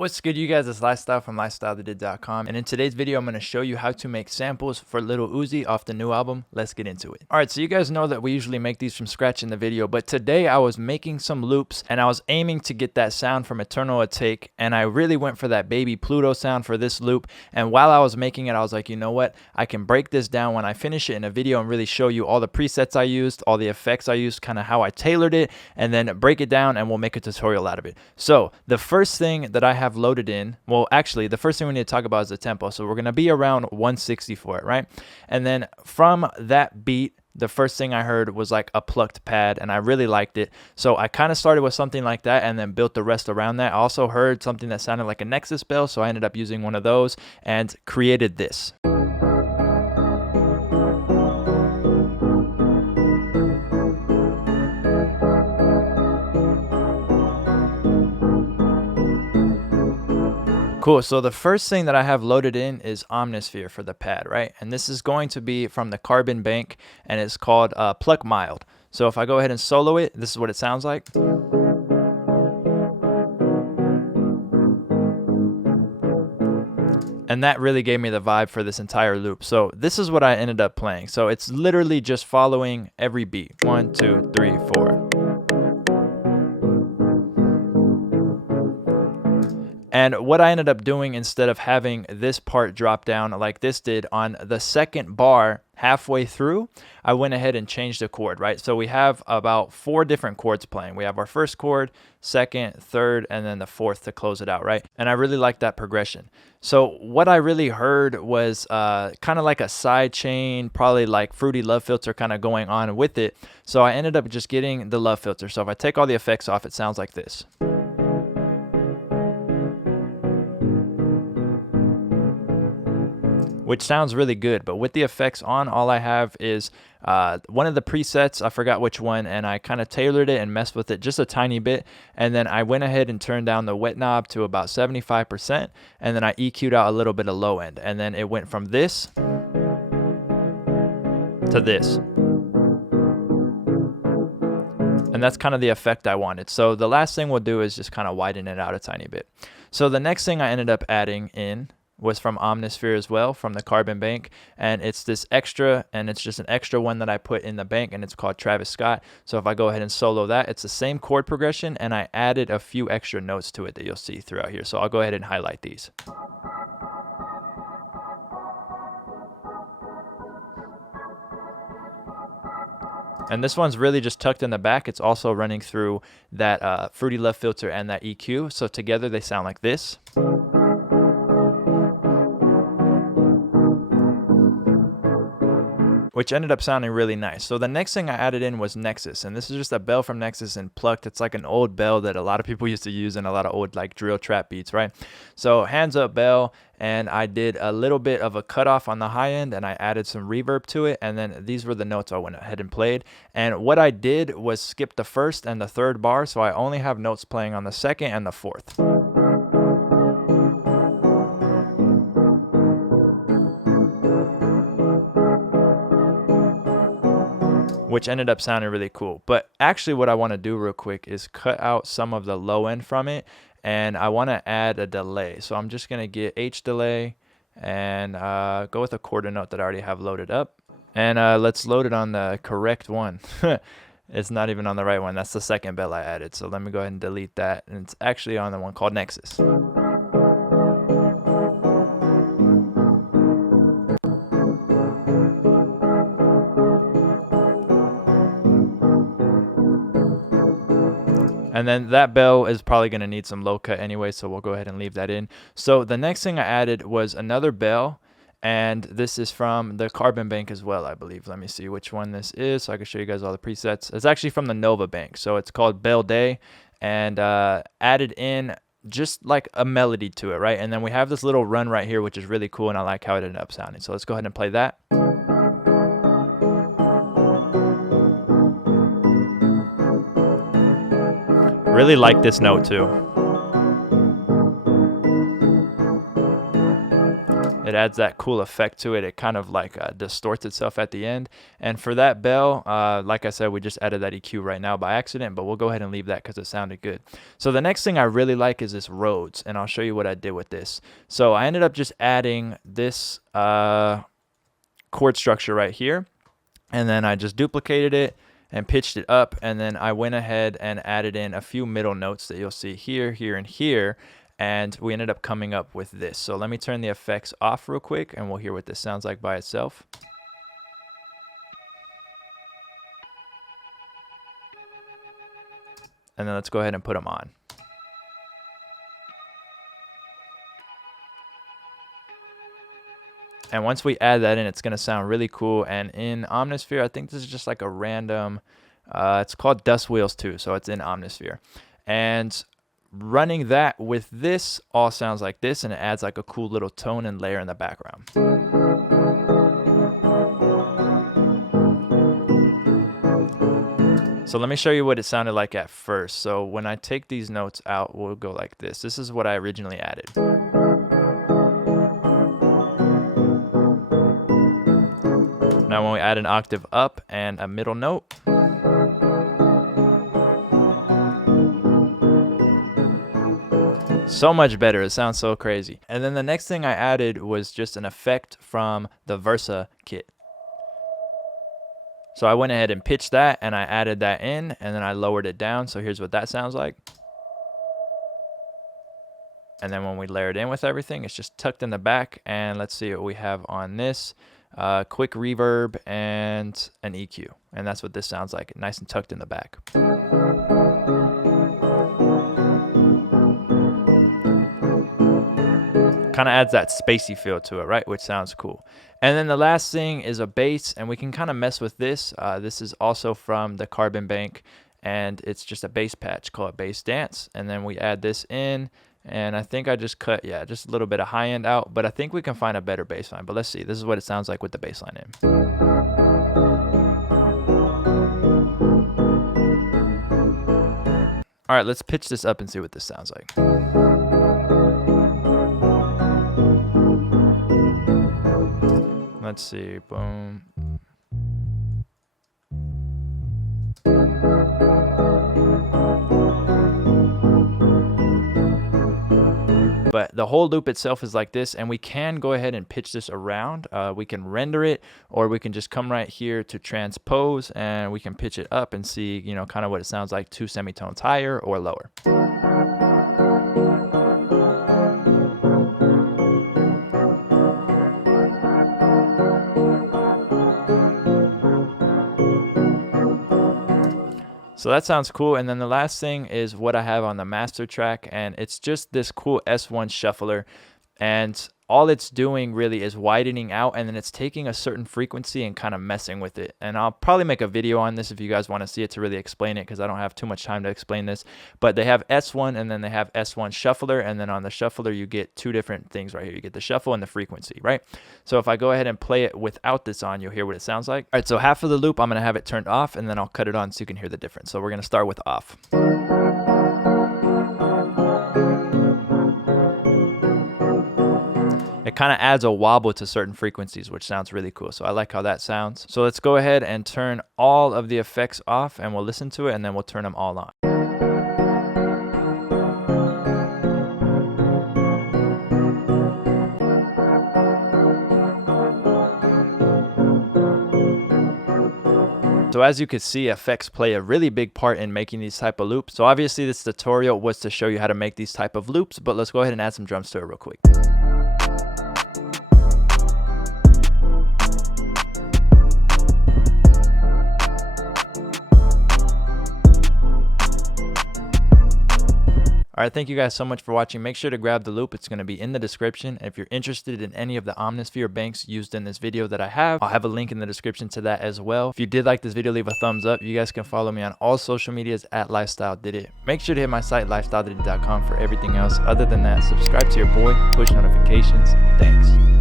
What's good, you guys? It's Lifestyle from lifestylethatdid.com, and in today's video I'm going to show you how to make samples for Lil Uzi off the new album. Let's get into it. Alright, so you guys know that we usually make these from scratch in the video, but today I was making some loops and I was aiming to get that sound from Eternal Atake, and I really went for that Baby Pluto sound for this loop. And while I was making it, I was like, you know what, I can break this down when I finish it in a video and really show you all the presets I used, all the effects I used, kind of how I tailored it, and then break it down and we'll make a tutorial out of it. So the first thing that I have loaded in, well, actually the first thing we need to talk about is the tempo. So we're going to be around 160 for it, right? And then from that beat, the first thing I heard was like a plucked pad, and I really liked it. So I kind of started with something like that and then built the rest around that. I also heard something that sounded like a Nexus bell, so I ended up using one of those and created this. Cool, so the first thing that I have loaded in is Omnisphere for the pad, right? And this is going to be from the Carbon Bank, and it's called Pluck Mild. So if I go ahead and solo it, this is what it sounds like. And that really gave me the vibe for this entire loop. So this is what I ended up playing. So it's literally just following every beat. 1, 2, 3, 4. And what I ended up doing, instead of having this part drop down like this did on the second bar halfway through, I went ahead and changed the chord, right? So we have about 4 different chords playing. We have our first chord, second, third, and then the fourth to close it out, right? And I really like that progression. So what I really heard was kind of like a side chain, probably like Fruity Love Filter kind of going on with it. So I ended up just getting the Love Filter. So if I take all the effects off, it sounds like this. Which sounds really good, but with the effects on, all I have is one of the presets, I forgot which one, and I kind of tailored it and messed with it just a tiny bit, and then I went ahead and turned down the wet knob to about 75%, and then I EQ'd out a little bit of low end, and then it went from this to this. And that's kind of the effect I wanted. So the last thing we'll do is just kind of widen it out a tiny bit. So the next thing I ended up adding in was from Omnisphere as well, from the Carbon Bank, and it's this extra, and it's just an extra one that I put in the bank, and it's called Travis Scott. So if I go ahead and solo that, it's the same chord progression, and I added a few extra notes to it that you'll see throughout here. So I'll go ahead and highlight these. And this one's really just tucked in the back. It's also running through that Fruity Love Filter and that EQ. So together they sound like this. Which ended up sounding really nice. So the next thing I added in was Nexus, and this is just a bell from Nexus and Plucked. It's like an old bell that a lot of people used to use in a lot of old like drill trap beats, right? So hands up bell, and I did a little bit of a cutoff on the high end, and I added some reverb to it, and then these were the notes I went ahead and played. And what I did was skip the first and the third bar, so I only have notes playing on the second and the fourth. Which ended up sounding really cool. But actually what I want to do real quick is cut out some of the low end from it, and I want to add a delay. So I'm just going to get H delay and go with a quarter note that I already have loaded up. And let's load it on the correct one. It's not even on the right one. That's the second bell I added. So let me go ahead and delete that. And it's actually on the one called Nexus. And then that bell is probably going to need some low cut anyway, so we'll go ahead and leave that in. So the next thing I added was another bell, and this is from the Carbon Bank as well, I believe. Let me see which one this is so I can show you guys all the presets. It's actually from the Nova Bank, so it's called Bell Day, and added in just like a melody to it, right? And then we have this little run right here, which is really cool, and I like how it ended up sounding. So let's go ahead and play that. Really like this note too. It adds that cool effect to it. It kind of like distorts itself at the end. And for that bell, like I said, we just added that EQ right now by accident, but we'll go ahead and leave that because it sounded good. So the next thing I really like is this Rhodes, and I'll show you what I did with this. So I ended up just adding this chord structure right here, and then I just duplicated it and pitched it up, and then I went ahead and added in a few middle notes that you'll see here, here, and here. And we ended up coming up with this. So let me turn the effects off real quick and we'll hear what this sounds like by itself. And then let's go ahead and put them on. And once we add that in, it's going to sound really cool. And in Omnisphere, I think this is just like a random, it's called Dust Wheels too. So it's in Omnisphere. And running that with this all sounds like this, and it adds like a cool little tone and layer in the background. So let me show you what it sounded like at first. So when I take these notes out, we'll go like this. This is what I originally added. Now when we add an octave up and a middle note, so much better. It sounds so crazy. And then the next thing I added was just an effect from the Versa kit. So I went ahead and pitched that and I added that in, and then I lowered it down. So here's what that sounds like. And then when we layer it in with everything, it's just tucked in the back. And let's see what we have on this. Quick reverb and an EQ. And that's what this sounds like. Nice and tucked in the back. Kind of adds that spacey feel to it, right? Which sounds cool. And then the last thing is a bass, and we can kind of mess with this. This is also from the Carbon Bank, and it's just a bass patch called Bass Dance. And then we add this in, and I think I just cut, yeah, just a little bit of high end out, but I think we can find a better bass line. But let's see. This is what it sounds like with the bass line in. All right, let's pitch this up and see what this sounds like. Let's see, boom. But the whole loop itself is like this, and we can go ahead and pitch this around. We can render it, or we can just come right here to transpose, and we can pitch it up and see, you know, kind of what it sounds like 2 semitones higher or lower. So that sounds cool. And then the last thing is what I have on the master track, and it's just this cool S1 shuffler, and all it's doing really is widening out, and then it's taking a certain frequency and kind of messing with it. And I'll probably make a video on this if you guys want to see it to really explain it, because I don't have too much time to explain this. But they have S1 and then they have S1 shuffler, and then on the shuffler you get 2 different things right here. You get the shuffle and the frequency, right? So if I go ahead and play it without this on, you'll hear what it sounds like. All right, so half of the loop I'm going to have it turned off, and then I'll cut it on so you can hear the difference. So we're going to start with off. It kind of adds a wobble to certain frequencies, which sounds really cool. So I like how that sounds. So let's go ahead and turn all of the effects off, and we'll listen to it, and then we'll turn them all on. So as you can see, effects play a really big part in making these type of loops. So obviously this tutorial was to show you how to make these type of loops, but let's go ahead and add some drums to it real quick. All right, thank you guys so much for watching. Make sure to grab the loop. It's going to be in the description. If you're interested in any of the Omnisphere banks used in this video that I have, I'll have a link in the description to that as well. If you did like this video, leave a thumbs up. You guys can follow me on all social medias at LifestyleDidIt. Make sure to hit my site, lifestyledidit.com, for everything else. Other than that, subscribe to your boy, push notifications. Thanks.